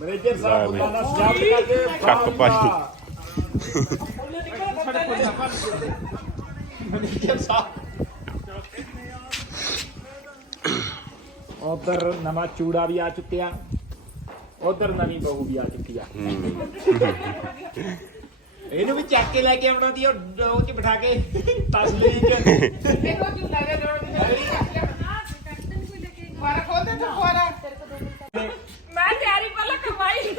Manager ਸਾਹਿਬ ਲੈ ਬੁੱਲਾ ਦਾ ਸਜਾਵਟ ਕਰਕੇ ਚੱਕ ਭਾਈ। ਮੈਨੇਜਰ ਸਾਹਿਬ ਉਧਰ ਨਵਾਂ ਚੂੜਾ ਵੀ ਆ ਚੁੱਕਿਆ ਉਧਰ ਨਵੀਂ ਬਹੂ ਵੀ ਆ ਚੁੱਕੀ ਆ। ਇਹਨੂੰ ਵੀ ਚੱਕ ਕੇ ਲੈ ਕੇ ਆਉਣਾ ਦੀ ਉਹ ਉਹ ਚ ਬਿਠਾ ਕੇ ਤਸਲੀ ਚ ਮੈਂ ਤਿਆਰੀ ਪਹਿਲਾਂ ਕਰਵਾਈ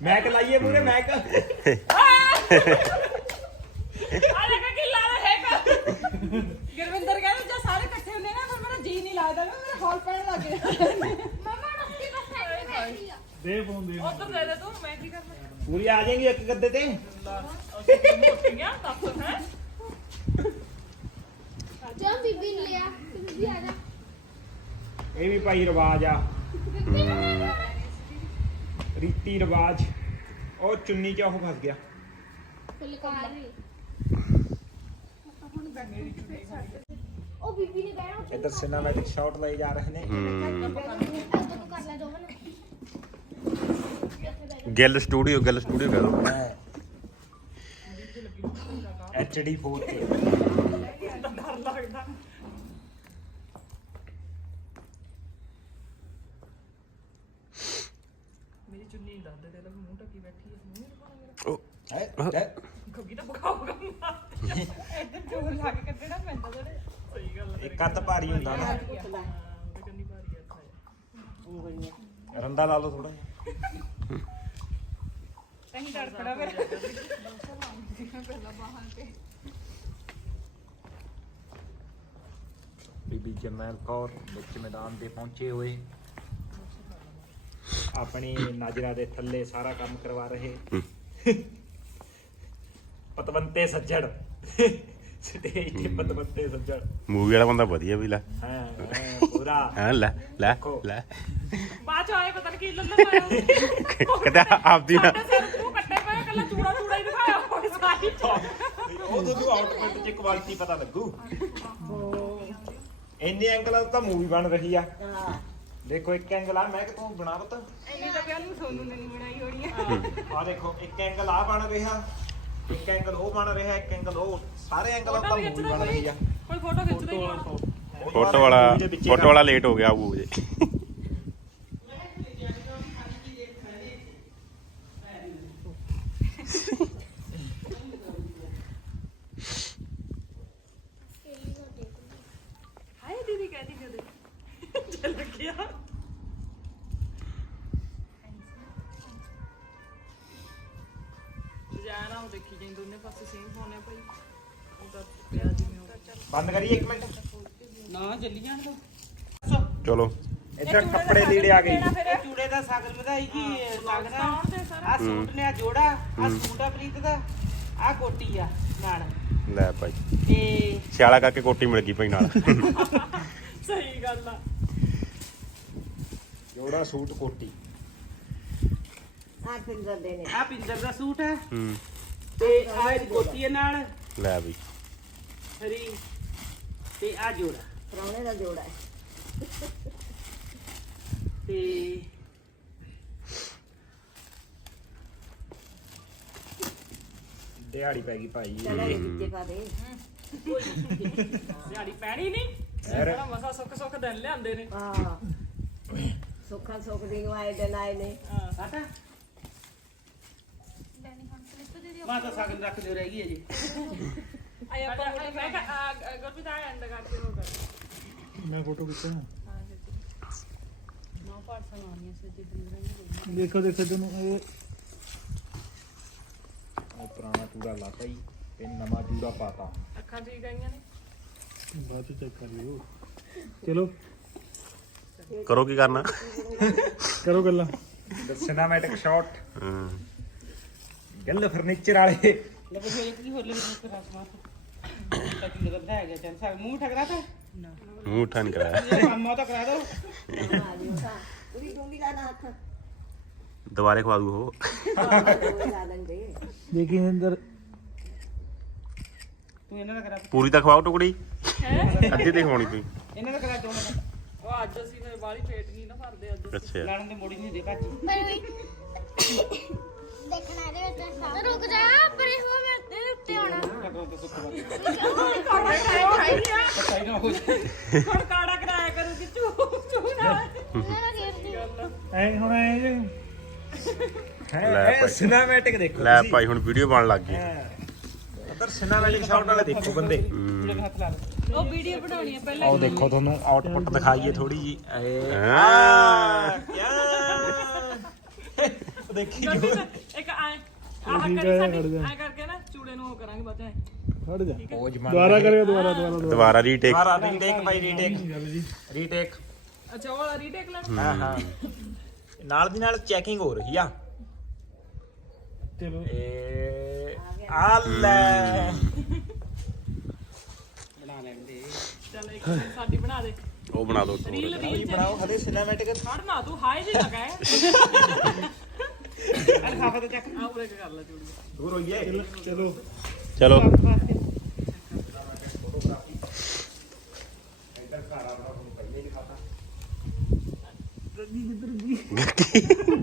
ਮੈਂ ਮੂਰੇ ਮੈਂ ਕ ਆ ਲਗਾ ਕਿ ਲਾ ਰਿਹਾ ਹੈਗਾ। ਗੁਰਵਿੰਦਰ ਕਹਿੰਦਾ ਜੇ ਸਾਰੇ ਇਕੱਠੇ ਹੁੰਦੇ ਨਾ ਫਿਰ ਮੇਰਾ ਜੀ ਨਹੀਂ ਲੱਗਦਾ ਨਾ ਮੇਰਾ ਹਾਲ ਪੈਣ ਲੱਗ ਗਿਆ ਮਮਾ ਰੱਖੀ ਬਸ ਐਵੇਂ ਬੈਠੀ ਆ। ਦੇ ਫੋਨ ਦੇ ਉਧਰ ਦੇ ਦੇ ਤੂੰ ਮੈਂ ਕੀ ਕਰਨਾ? ਪੂਰੀ ਆ ਜਾਏਗੀ ਇੱਕ ਗੱਦੇ ਤੇ? ਮੋਟੀਆਂ ਦੱਸ ਹੈ ਜਾ ਬੀਬੀ ਨੂੰ ਲਿਆ ਬੀਬੀ ਆ ਜਾ। ਇਹ ਵੀ ਭਾਈ ਰਿਵਾਜ ਆ। ਬੀਬੀ ਨੂੰ ਲੈ ਜਾ ਰੀਤੀ ਰਿਵਾਜ। ਉਹ ਚੁੰਨੀ ਚ ਉਹ ਫਸ ਗਿਆ ਫੁਲਕਾਰੀ ਉਹ ਬੀਬੀ ਨੇ ਬਹਿਣਾ ਉੱਥੇ ਇੱਧਰ ਸਿਨੇਮੈਟਿਕ ਸ਼ਾਟ ਲਏ ਜਾ ਰਹੇ ਨੇ ਇੱਧਰ ਨੂੰ ਕਰ ਲੈ ਜੋਬਨ ਗਿੱਲ ਸਟੂਡੀਓ ਗਿੱਲ ਸਟੂਡੀਓ ਕਹਿ ਦੋ ਐਚਡੀ 4K ਡਰ ਲੱਗਦਾ ਮੇਰੀ ਚੁੰਨੀ ਨਹੀਂ ਦੱਸਦੇ ਤੇ ਮੂੰਹ ਢੱਕੀ ਬੈਠੀ ਹੈ ਮੂੰਹ ਨਹੀਂ ਦਿਖਾਉਣਾ ਮੇਰਾ। ਹੈ? ਗੱਗੀ ਤਾਂ ਬਖਾਉਗਾ ਇੱਧਰ ਜੋਰ ਲਾ ਕੇ ਕੱਢਣਾ ਪੈਂਦਾ ਥੋੜੇ ਸਹੀ ਗੱਲ ਹੈ ਇਹ ਕੱਦ ਭਾਰੀ ਹੁੰਦਾ ਨਾ। ਕੰਨੀ ਭਾਰੀ ਆ ਰੰਦਾ ਲਾ ਲਓ ਥੋੜਾ ਤੜਫੜਾ ਮੇਰਾ ਬੀਬੀ ਜਮੈਲ ਕੌਰ ਵਿੱਚ ਮੈਦਾਨ ਦੇ ਪਹੁੰਚੇ ਹੋਏ। ਆਪਣੀ ਨਾਜਰਾ ਦੇ ਥੱਲੇ ਸਾਰਾ ਕੰਮ ਕਰਵਾ ਰਹੇ। ਪਤਵੰਤੇ ਸੱਜਣ। ਸਟੇਜ ਤੇ ਪਤਵੰਤੇ ਸੱਜਣ। ਮੂਵੀ ਵਾਲਾ ਬੰਦਾ ਵਧੀਆ ਵੀ ਲੈ। ਹਾਂ ਹਾਂ, ਪੂਰਾ। ਹਾਂ ਲੈ ਲੈ ਲੈ। ਬਾਅਦ ਚ ਆਏ ਪਤਾ ਨਹੀਂ ਕੀ ਲੱਲਾ ਪਾਇਆ ਕਿਤੇ ਆਪਦੀ ਨਾ ਸਾਡੇ ਸਿਰ ਮੂੰਹ ਕੱਟੇ ਪਏ ਕੱਲਾ ਚੂੜਾ ਚੂੜਾ ਹੀ ਦਿਖਾਇਆ ਹੋਇਆ ਸਾਰੀ। ਉਹ ਤੁਹਾਨੂੰ ਆਊਟਫਿਟ 'ਚ ਕੁਆਲਿਟੀ ਪਤਾ ਲੱਗੂ। ਇੰਨੇ ਐਂਗਲਾਂ ਤੋਂ ਤਾਂ ਮੂਵੀ ਬਣ ਰਹੀ ਆ। ਦੇਖੋ ਇੱਕ ਐਂਗਲ ਆ ਮੈਂ ਕਿ ਤੂੰ ਬਣਾ ਪਤਾ? ਇੰਨੀ ਤਾਂ ਨੂੰ ਸੋਨੂ ਨੇ ਨਹੀਂ ਬਣਾਈ ਹੋਣੀ ਆ। ਆ ਦੇਖੋ ਇੱਕ ਐਂਗਲ ਆ ਬਣ ਰਿਹਾ ਇੱਕ ਐਂਗਲ ਉਹ ਬਣ ਰਿਹਾ ਇੱਕ ਐਂਗਲ ਉਹ। ਸਾਰੇ ਐਂਗਲਾਂ ਤੋਂ ਮੂਵੀ ਬਣ ਰਹੀ ਆ। ਕੋਈ। ਫੋਟੋ ਖਿੱਚਦਾ ਹੀ ਫੋਟੋ ਵਾਲਾ ਫੋਟੋ ਵਾਲਾ ਲੇਟ ਹੋ ਗਿਆ ਉਹ ਜੇ ਜਾਣਾ ਉਹ ਦੇਖੀ ਜਾਈ ਦੋਨੇ ਪਾਸੇ ਸੇਮ ਫੋਨ ਹੈ ਭਾਈ। ਉਹ ਤਾਂ ਪਿਆ ਜਿਵੇਂ ਉਹ। ਬੰਦ ਕਰੀਏ ਇੱਕ ਮਿੰਟ। ਨਾ ਚੱਲੀ ਜਾਣ ਦੋ। ਚਲੋ। ਇੱਧਰ ਕੱਪੜੇ ਲੀੜੇ ਆ ਗਏ। ਇਹ ਚੂੜੇ ਦਾ ਸਾਗਰ ਵਧਾਈ ਕੀ ਲੱਗਦਾ ਕੌਣ ਤੇ ਸਾਰਾ। ਆ ਸੂਟ ਨੇ ਆ ਜੋੜਾ ਆ ਸੂਟ ਆ ਪ੍ਰੀਤ ਦਾ। ਆ ਕੋਟੀ ਆ ਨਾਲ। ਲੈ ਭਾਈ। ਤੇ ਸਿਆਲਾ ਕਰਕੇ ਕੋਟੀ ਮਿਲ ਗਈ ਭਾਈ ਨਾਲ। ਸਹੀ ਗੱਲ ਆ। ਜੋੜਾ ਸੂਟ ਕੋਟੀ। ਆ ਪਿੰਦਰ ਦਾ ਸੂਟ ਆ ਹੂੰ। ਤੇ ਆ ਇਹਦੀ ਕੋਟੀ ਆ ਨਾਲ। ਲੈ ਬਈ ਹਰੀ। ਤੇ ਆ ਜੋੜਾ। ਪ੍ਰਾਹੁਣੇ ਦਾ ਜੋੜਾ ਹੈ। ਤੇ ਦਿਹਾੜੀ ਪੈ ਗਈ ਭਾਈ। ਚਲੇ ਵਿੱਚੇ ਪਾ ਦੇ। ਦਿਹਾੜੀ ਪੈਣੀ ਨਹੀਂ। ਯਾਰ। ਮਸਾ ਸੁੱਖ ਸੁੱਖ ਦਿਨ ਲਿਆਂਦੇ ਨੇ। ਹਾਂ। ਸੁੱਖਾਂ ਸੁੱਖ ਦੀ ਨੂੰ ਆਏ ਦਿਨ ਆਏ ਨੇ। ਸਾਟਾ ਡੈਨੀ ਹੁਣ ਸਲਿੱਪ ਦੇ ਦਿਓ ਮਾਂ ਤਾਂ ਸਾਗਰ ਰੱਖ ਦਿਓ ਰਹਿ ਗਈ ਅਜੇ ਆਏ ਆਪਾਂ ਮੈਂ ਕਿਹਾ ਗੁਰਪ੍ਰੀਤ ਆ ਐਂਡ ਕਰਕੇ ਉਹ ਕਰ ਮੈਂ ਫੋਟੋ ਖਿੱਚਾਂ ਨੌ। ਪਾਰਸਲ ਆਉਣੀਆਂ ਸੱਜੇ ਦਿਨ ਦੇਖੋ ਦੇਖੋ ਤੁਹਾਨੂੰ ਇਹ। ਉਹ ਪੁਰਾਣਾ ਚੂੜਾ ਲਾਤਾ ਹੀ ਤੇ ਨਵਾਂ ਚੂੜਾ ਪਾਤਾ। ਅੱਖਾਂ ਠੀਕ ਆਈਆਂ ਨੇ? ਬਾਅਦ ਚ ਚੈੱਕ ਕਰ ਲਿਓ। ਚਲੋ। ਕਰੋ ਕੀ ਕਰਨਾ? ਕਰੋ ਗੱਲਾਂ। ਸਿਨੇਮੈਟਿਕ ਸ਼ਾਟ ਹਾਂ। ਗੱਲ ਫਰਨੀਚਰ ਵਾਲੇ। ਲੈ ਬਸ ਇੱਕ ਹੀ ਹੋਰ ਲੈ ਵਿੱਚ ਰਸ ਮਾਰ ਤਾਂ ਚੂੜੇ ਦਾ ਵਧਾਇਆ ਗਿਆ ਚੱਲ ਸਾਗ ਮੂੰਹ ਠਕਰਾ ਤਾ? ਮੂੰਹ ਉਠਾ ਨਹੀਂ ਕਰਾਇਆ। ਇਹ ਕੰਮ ਤਾਂ ਕਰਾ ਦੋ। ਪੂਰੀ ਡੂੰਗੀ ਲਾ ਨਾ ਹੱਥ ਦੁਬਾਰੇ ਖਵਾ ਦੂ ਉਹ। ਦੇਖੀ ਅੰਦਰ ਤੂੰ ਇਹਨਾਂ ਦਾ ਕਰਾ ਪੂਰੀ ਤਾਂ ਖਵਾਓ ਟੁਕੜੀ। ਅੱਧੀ ਤੇ ਖਵਾਉਣੀ ਤੂੰ। ਇਹਨਾਂ ਦਾ ਕਰਾ ਦੋ ਉਹ ਅੱਜ ਅਸੀਂ ਫਿਰ ਬਾਲੀ ਪੇਟ ਨਹੀਂ ਨਾ ਭਰਦੇ ਅੱਜ ਅੱਛਾ। ਲਾਣ ਦੇ ਮੋੜੀ ਨਹੀਂ ਦੇ ਭਾਜੀ ਦੇਖਣਾ ਇਹਦੇ ਵਿੱਚ ਸਾਹ ਰੁਕ ਜਾ ਪਰੇ ਹੋ ਮੈਂ ਤੇਰੇ ਉੱਤੇ ਆਉਣਾ। ਕਦੋਂ ਤੇ ਸੁੱਕ ਵਾ ਕਾੜਾ ਕਰਾਇਆ ਖਾਈ ਆ ਪਤਾ ਹੀ ਨਾ ਹੋ ਜਾਏ ਹੁਣ ਕਾੜਾ ਕਰਾਇਆ ਕਰੂ ਕਿ ਚੂ ਚੂ ਨਾ ਉਹਨਾਂ ਦਾ ਖੇਡਦੀ ਐ ਹੁਣ ਐ ਜੇ। ਲੈ ਹੈ ਭਾਈ। ਸਿਨੇਮੈਟਿਕ ਦੇਖੋ ਲੈ ਤੁਸੀਂ। ਭਾਈ ਹੁਣ ਵੀਡੀਓ ਬਣ ਲੱਗ ਗਈ। ਉਧਰ ਸਿਨੇਮੈਟਿਕ ਸ਼ਾਟ ਵਾਲੇ ਦੇਖੋ ਬੰਦੇ। ਉਹ ਵੀਡੀਓ ਬਣਾਉਣੀ ਹੈ ਪਹਿਲਾਂ ਆਓ ਦੇਖੋ ਤੁਹਾਨੂੰ ਆਊਟਪੁੱਟ ਦਿਖਾਈਏ ਥੋੜੀ ਜੀ ਏ ਹਾਂ। ਕਿਆ ਦੇਖੀ ਜੋ। ਆਹ ਕਰੀ ਸਾਡੀ। ਐ ਕਰਕੇ ਨਾ ਚੂੜੇ ਨੂੰ ਉਹ ਕਰਾਂਗੇ ਬਾਅਦ ਚ। ਉਹ ਜਮਾਨਾ ਦੁਬਾਰਾ ਕਰਿਓ ਦੁਬਾਰਾ ਦੁਬਾਰਾ ਦੁਬਾਰਾ। ਰੀਟੇਕ ਦੁਬਾਰਾ ਰੀਟੇਕ ਭਾਈ ਰੀਟੇਕ ਰੀਟੇਕ ਅੱਛਾ ਉਹ ਵਾਲਾ ਰੀਟੇਕ ਲੈਣਾ? ਹਾਂ ਹਾਂ। ਨਾਲ ਦੀ ਨਾਲ ਚੈਕਿੰਗ ਹੋ ਰਹੀ ਆ। ਚਲੋ। ਏ ਆ ਲੈ। ਬਣਾ ਲੈਣ ਦੇ ਚੱਲ ਇੱਕ ਸਾਡੀ ਬਣਾ ਦੇ। ਉਹ ਬਣਾ ਦੋ। ਰੀਲ ਇਹ ਰੀਲ ਬਣਾਓ ਹਲੇ ਸਿਨੇਮੈਟਿਕ ਖੜ ਨਾ ਤੂੰ ਹਾਏ ਜੀ ਲਗਾਏ ਅਲਫਾਫਾ ਤੇ ਚੱਕ ਆ ਉਰੇ ਕਰ ਲੈ ਚੂੜੀ ਦੂਰ ਹੋਈਏ ਚਲੋ। ਚਲੋ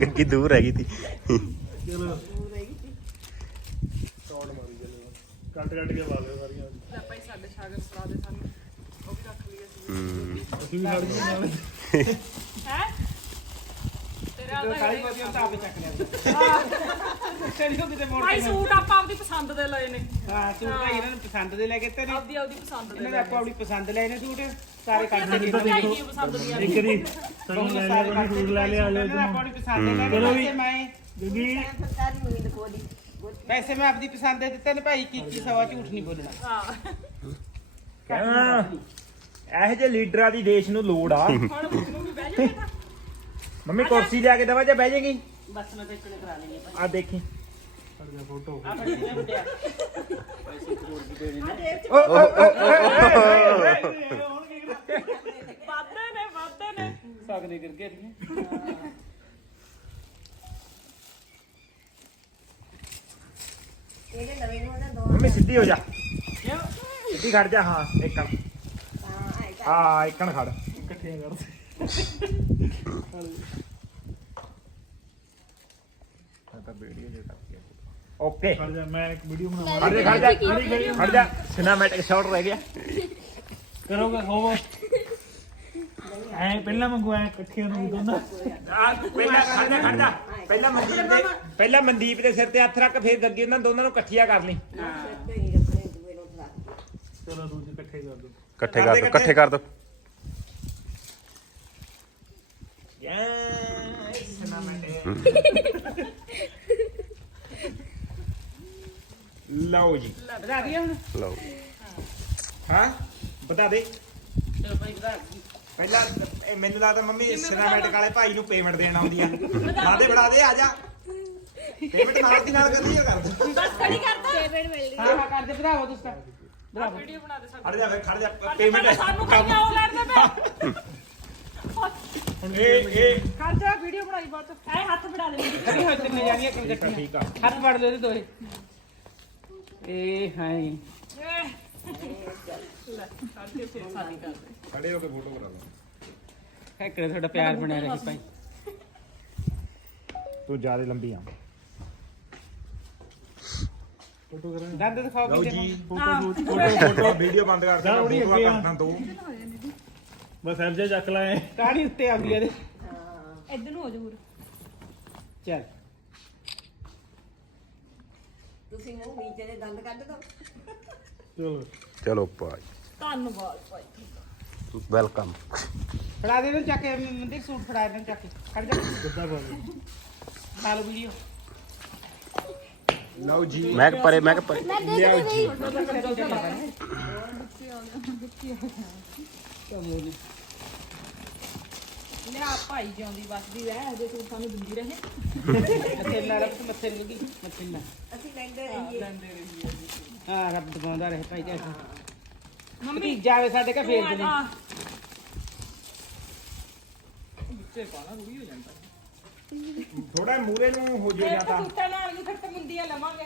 ਗੱਗੀ ਦੂਰ ਹੈਗੀ ਤੀ। ਚਲੋ ਕੱਟ ਕੱਟ ਕੇ ਲਾ ਲਿਓ ਸਾਰੀਆਂ ਲੈ ਭਾਈ ਸਾਡੇ ਸ਼ਾਗਰ ਦੇ ਸਾਨੂੰ। ਉਹ ਵੀ ਰੱਖ ਲਈਏ ਅਸੀਂ। ਹੂੰ। ਅਸੀਂ ਵੀ ਖੜ ਗਏ ਨਾਲ। ਹੈ ਵਾਲਾ ਸਾਰੀ ਤਾਂ ਬੋਤੀ ਤਾਂ ਆਪੇ ਚੱਕ ਲਿਆ। ਚਲੀ ਹੋ ਕਿਤੇ ਮੋੜ ਭਾਈ ਕੇ ਸੂਟ ਆਪਾਂ ਆਪਦੀ ਪਸੰਦ ਦੇ ਲਏ ਨੇ। ਹਾਂ ਸੂਟ ਭਾਈ ਇਹਨਾਂ ਨੂੰ ਪਸੰਦ ਦੇ ਲੈ ਕੇ ਤੇ ਆਪਦੀ ਆਪਦੀ ਪਸੰਦ ਦੇ ਇਹਨਾਂ ਨੇ ਆਪੋ ਆਪਣੀ ਪਸੰਦ ਲੈ ਨੇ ਸੂਟ। ਸਾਰੇ ਕੱਢ ਕੇ ਭਾਈ ਕੀ ਪਸੰਦ ਦੀਆਂ ਇੱਕ ਦੀ ਸਾਨੂੰ ਲੈ ਲਿਆ ਕੋਈ ਸੂਟ ਲੈ ਲਿਆ ਆ ਇਹਨਾਂ ਨੇ ਆਪੋ ਜਾਓ ਆਪਣੀ ਪਸੰਦ ਦੇ ਲੈ ਮੈਂ ਉਮੀਦ ਕੋਦੀ ਆਪਦੀ ਪਸੰਦ ਦੇ ਦਿੱਤੇ ਨੇ ਭਾਈ ਕੀ ਕੀ ਸਵਾ ਝੂਠ ਨਹੀਂ ਬੋਲਣਾ। ਹਾਂ। ਇਹੋ ਜਿਹੇ ਲੀਡਰਾਂ ਦੀ ਦੇਸ਼ ਨੂੰ ਲੋੜ ਆ। ਹੁਣ ਮੈਨੂੰ ਵੀ ਬਹਿ ਜਾ ਬੇਟਾ। ਮੰਮੀ ਕੁਰਸੀ ਲਿਆ ਕੇ ਦੇਵਾਂ ਜਾਂ ਬਹਿ ਜਾਏਗੀ? ਬਸ ਮੈਂ ਤੇ ਇਕੜੇ ਕਰਾ ਲੈਣੀ ਆ ਦੇਖੀ। ਫੋਟੋ। ਆ ਫੜੀ ਨੇ ਵੱਡਿਆ ਵਾਦੇ ਨੇ ਵਾਦੇ ਨੇ। ਸਕਦੇ ਕਰਕੇ ਇਹਦੇ ਨਵੇਂ ਨੂੰ ਨਾ ਦੋ ਮੰਮੀ ਸਿੱਧੀ ਹੋ ਜਾ। ਸਿੱਧੀ ਖੜ ਜਾ ਹਾਂ ਇੱਕਣ ਹਾਂ ਇੱਕਣ ਖੜ ਇਕੱਠੀਆਂ ਕਰ ਤਾਂ ਵੀਡੀਓ ਜੇ ਕਰਕੇ ਓਕੇ। ਖੜ ਜਾ ਮੈਂ ਇੱਕ ਵੀਡੀਓ ਬਣਾਵਾਂ ਖੜ ਜਾ ਖੜ ਜਾ ਖੜ ਜਾ। ਸਿਨੇਮੈਟਿਕ ਸ਼ਾਟ ਰਹਿ ਗਿਆ। ਕਰੋਗੇ ਹੋਵੋ। ਐ ਪਹਿਲਾਂ ਮੰਗੂ ਐ ਇਕੱਠੀਆਂ ਨੂੰ ਦੋਨਾਂ ਆ ਪਹਿਲਾਂ ਖੜ ਜਾ ਖੜ ਜਾ। ਪਹਿਲਾਂ ਮਨਦੀਪ ਦੇ ਪਹਿਲਾਂ ਮਨਦੀਪ ਦੇ ਸਿਰ ਤੇ ਹੱਥ ਰੱਖ ਫਿਰ ਗੱਗੇ ਉਹਨਾਂ ਦੋਨਾਂ ਨੂੰ ਇਕੱਠੀਆਂ ਕਰ ਲਈ। ਚਲੋ ਦੂਜੇ ਇਕੱਠੇ ਕਰ ਦੋ। ਇਕੱਠੇ ਕਰ ਦੋ ਇਕੱਠੇ ਕਰ ਦੋ ਯੈਸ ਸਿਨੇਮੈਟਿਕ ਲਓ ਜੀ। ਬਤਾ ਹੁਣ? ਲਓ ਹਾਂ ਬਤਾ ਦੇ। ਚਲੋ ਭਾਈ ਬਤਾ ਪਹਿਲਾਂ ਇਹ ਮੈਨੂੰ ਲੱਗਦਾ ਮੰਮੀ ਸਿਨੇਮੈਟਿਕ ਵਾਲੇ ਭਾਈ ਨੂੰ ਪੇਮੈਂਟ ਦੇਣ ਆਉਂਦੀ ਆ ਬਾਦੇ ਬੜਾ ਦੇ ਆ ਜਾ। ਪੇਮੈਂਟ ਨਾਲ ਦੀ ਨਾਲ ਕਰਦੀ ਆ ਕਰ ਦੋ ਬਸ ਖੜੀ ਕਰਦਾ। ਪੇਮੈਂਟ ਮਿਲ ਗਈ। ਹਾਂ ਹਾਂ ਕਰਦੇ ਵਧਾਓ ਤੁਸੀਂ ਵਧਾਓ ਵੀਡੀਓ ਬਣਾ ਦੇ ਸਾਡੀ ਖੜ ਜਾ ਫਿਰ ਖੜ ਜਾ। ਪੇਮੈਂਟ ਸਾਨੂੰ ਕਈਆਂ ਉਹ ਲੜਦੇ ਪਏ। ਇਹ ਇਹ। ਕਰ ਜਾ ਵੀਡੀਓ ਬਣਾਈ ਬਾਅਦ ਚ ਐ ਹੱਥ ਫੜਾ ਦੇ। ਮੇਰੀ ਹੋਏ ਤਿੰਨ ਜਾਣੀਆਂ ਕਿਉਂ ਠੀਕ ਆ, ਹੱਥ ਫੜ ਲੈ ਦੋਏ ਕਰ ਦੇ ਖੜੇ ਹੋ ਕੇ ਫੋਟੋ ਕਰਾ ਲਓ। ਹੈਕੜੇ ਤੁਹਾਡਾ ਪਿਆਰ ਬਣਿਆ ਰਹੇ ਭਾਈ? ਤੂੰ ਜ਼ਿਆਦਾ ਲੰਬੀ ਆ। ਫੋਟੋ ਕਰਾਂ। ਦੰਦ ਦਿਖਾਓ ਲਓ ਕਿਤੇ ਜੀ ਫੋਟੋ ਫੋਟੋ ਫੋਟੋ ਵੀਡੀਓ ਬੰਦ ਕਰ ਦੇ ਫੋਟੋ। ਕਰਦਾ ਦੋ। ਬਸ ਐਬ ਜੇ ਚੱਕ ਲਾਏ ਕਾਹਨੀ ਉੱਤੇ ਆਉਂਦੀ ਆ ਇਹਦੇ? ਇੱਧਰ ਨੂੰ ਹੋ ਜੂਰ। ਚੱਲ। ਤੁਸੀਂ ਮੂੰਹ ਨੀਚੇ ਦੇ ਦੰਦ ਕੱਢ ਦੋ। ਚਲੋ। ਚਲੋ ਭਾਈ। ਧੰਨਵਾਦ ਭਾਈ। ਵੈਲਕਮ। ਫੜਾ ਦੇ ਇਹਨੂੰ ਚੱਕ ਕੇ ਮੰਦਿਰ ਸੂਟ ਫੜਾ ਦੇ ਚੱਕ ਕੇ। ਖੜ ਜਾ। ਕਿੱਦਾਂ ਬੋਲ ਲਓ ਵੀਡੀਓ। ਲਓ ਜੀ। ਮੈਂ ਕਿ ਪਰੇ ਮੈਂ ਕਿ ਪਰੇ। ਮੈਂ ਦੇ ਦੇ ਰਹੀ ਲਿਆ ਭਾਈ ਜਿਉਂਦੀ ਵਸਦੀ ਰਹਿ ਜੇ ਤੂੰ ਸਾਨੂੰ ਦਿੰਦੀ ਰਹੇ। ਮੱਥੇ ਨਾਲ ਰੱਖ ਮੱਥੇ ਨੂੰ ਲੱਗੀ ਮੱਥੇ ਨਾਲ। ਅਸੀਂ ਲੈਂਦੇ ਰਹੀਏ। ਹਾਂ ਰੱਬ ਦਬਾਉਂਦਾ ਰਹੇ ਭਾਈ ਜੀ। ਮੰਮੀ ਜਾਵੇ ਸਾਡੇ ਘਰ ਫੇਰ ਦੇ ਆ ਵਿੱਚੇ ਪਾਣਾ ਰੂੜੀ ਹੋ ਜਾਂਦਾ। ਥੋੜਾ ਮੂਰੇ ਨੂੰ ਹੋ ਜੋ ਜਾਂਦਾ ਕੁੱਤੇ ਨਾਲ ਨਹੀਂ ਫਿਰ ਤੇ ਮੁੰਦੀਆਂ ਲਵਾਂਗੇ।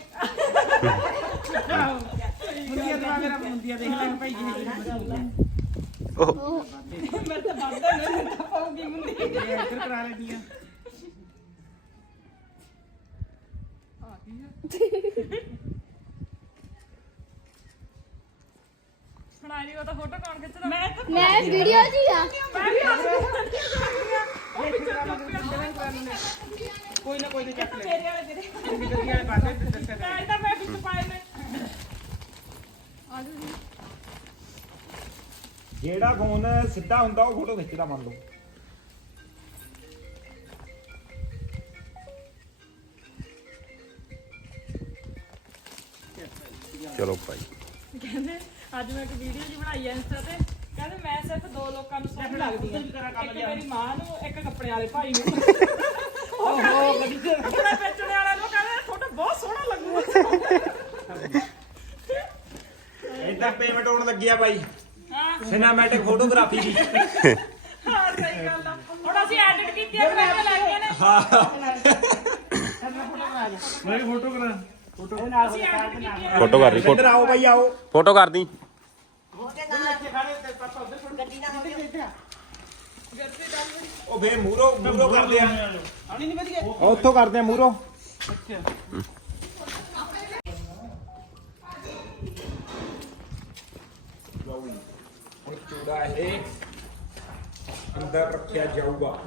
ਮੁੰਡੀਆਂ ਦਵਾ ਮੇਰਾ ਮੁੰਡੀਆਂ ਦੇਖ ਲੈ ਭਾਈ ਜੀ। ਉਹ ਮੇਰੇ ਤਾਂ ਵੱਧਦਾ ਨਹੀਂ ਮੇਰੇ ਇੱਧਰ ਕਰਾ ਆ। ਉਹ ਤਾਂ ਫੋਟੋ ਕੌਣ ਖਿੱਚਦਾ? ਮੈਂ ਤਾਂ ਮੈਂ ਵੀਡੀਓ ਜੀ ਆ। ਮੈਂ ਵੀ ਹੱਸ ਉਹ ਪਿੱਛੇ ਕੋਈ ਨਾ ਕੋਈ ਨਾ ਚੱਕ ਲੈ। ਮੇਰੇ ਵਾਲੇ ਮੇਰੇ ਜਿੱਦਾਂ ਦੀ ਵਾਲੇ ਪਾਸੇ ਤੇ ਦੱਸਿਆ ਤਾਂ ਮੈਂ ਤਾਂ ਮੈਂ ਵਿੱਚ ਪਾਏ ਨੇ। ਜਿਹੜਾ ਫੋਨ ਸਿੱਧਾ ਹੁੰਦਾ ਉਹ ਫੋਟੋ ਖਿੱਚਦਾ ਮੰਨ ਲਓ। ਚਲੋ ਭਾਈ। ਕਹਿੰਦੇ ਅੱਜ ਮੈਂ ਇੱਕ ਵੀਡੀਓ ਜੀ ਬਣਾਈ ਐ ਇੰਸਟਾ ਤੇ। ਕਹਿੰਦੇ ਮੈਂ ਸਿਰਫ ਦੋ ਲੋਕਾਂ ਨੂੰ ਸੋਹਣੀ ਲੱਗਦੀ ਆ। ਇੱਕ ਮੇਰੀ ਮਾਂ ਨੂੰ ਇੱਕ ਕੱਪੜੇ ਵਾਲੇ ਭਾਈ ਨੂੰ। ਓਹੋ ਕੱਪੜੇ ਵੇਚਣ ਵਾਲਿਆਂ ਨੂੰ ਕਹਿੰਦੇ ਫੋਟੋ ਬਹੁਤ ਸੋਹਣਾ ਲੱਗੂਗਾ। ਏਦਾਂ ਪੇਮੈਂਟ ਹੋਣ ਲੱਗੀ ਆ ਬਾਈ ਹਾਂ। ਸਿਨੇਮੈਟਿਕ ਫੋਟੋਗ੍ਰਾਫੀ ਦੀ। ਹਾਂ ਸਹੀ ਗੱਲ ਆ। ਹੁਣ ਅਸੀਂ ਐਡਿਟ ਕੀਤੀ ਆ ਪੈਸੇ ਲੱਗੇ ਨੇ। ਮੈਂ ਵੀ ਫੋਟੋ ਕਰਾਂ। ਫੋਟੋ ਕਰ ਲਈ ਇੱਧਰ ਆਓ ਬਾਈ ਆਓ। ਫੋਟੋ ਕਰ ਦੀ ਉਹ ਫੇਰ ਮੂਰੋ ਮੂਰੋ ਕਰਦੇ ਆ ਆਣੀ ਨਹੀਂ ਵਧੀਆ ਉਹ ਉੱਥੋਂ ਕਰਦੇ ਆ ਮੂਰੋ। ਅੱਛਾ ਹੁਣ ਚੂੜਾ ਇਹ ਅੰਦਰ ਰੱਖਿਆ ਜਾਊਗਾ।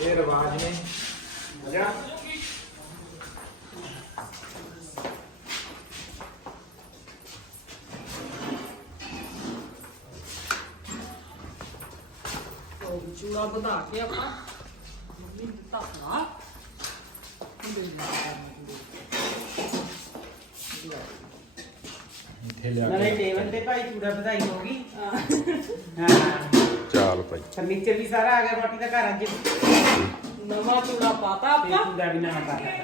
ਇਹ ਰਿਵਾਜ ਨੇ। ਜਾ ਚੂੜਾ ਵਧਾ ਕੇ ਆਪਾਂ ਮੰਮੀ ਨੂੰ ਧਾਕਣਾ ਇੱਥੇ ਲਿਆ ਨਾਲੇ ਟੇਬਲ ਤੇ ਭਾਈ ਚੂੜਾ ਵਧਾਈ ਹੋ ਗਈ। ਹਾਂ। ਚੱਲ ਭਾਈ। ਫਰਨੀਚਰ ਵੀ ਸਾਰਾ ਆ ਗਿਆ ਰੋਟੀ ਦਾ ਘਰ ਅੱਜ। ਨਵਾਂ ਚੂੜਾ ਪਾਤਾ ਆਪਾਂ। ਚੂੜਾ ਵੀ ਨਵਾਂ ਪਾਤਾ।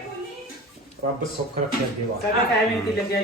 ਰੱਬ ਸੁੱਖ ਰੱਖੇ ਅੱਗੇ ਸਾਡਾ ਟਾਈਮ ਇੰਤੀ ਲੱਗਿਆ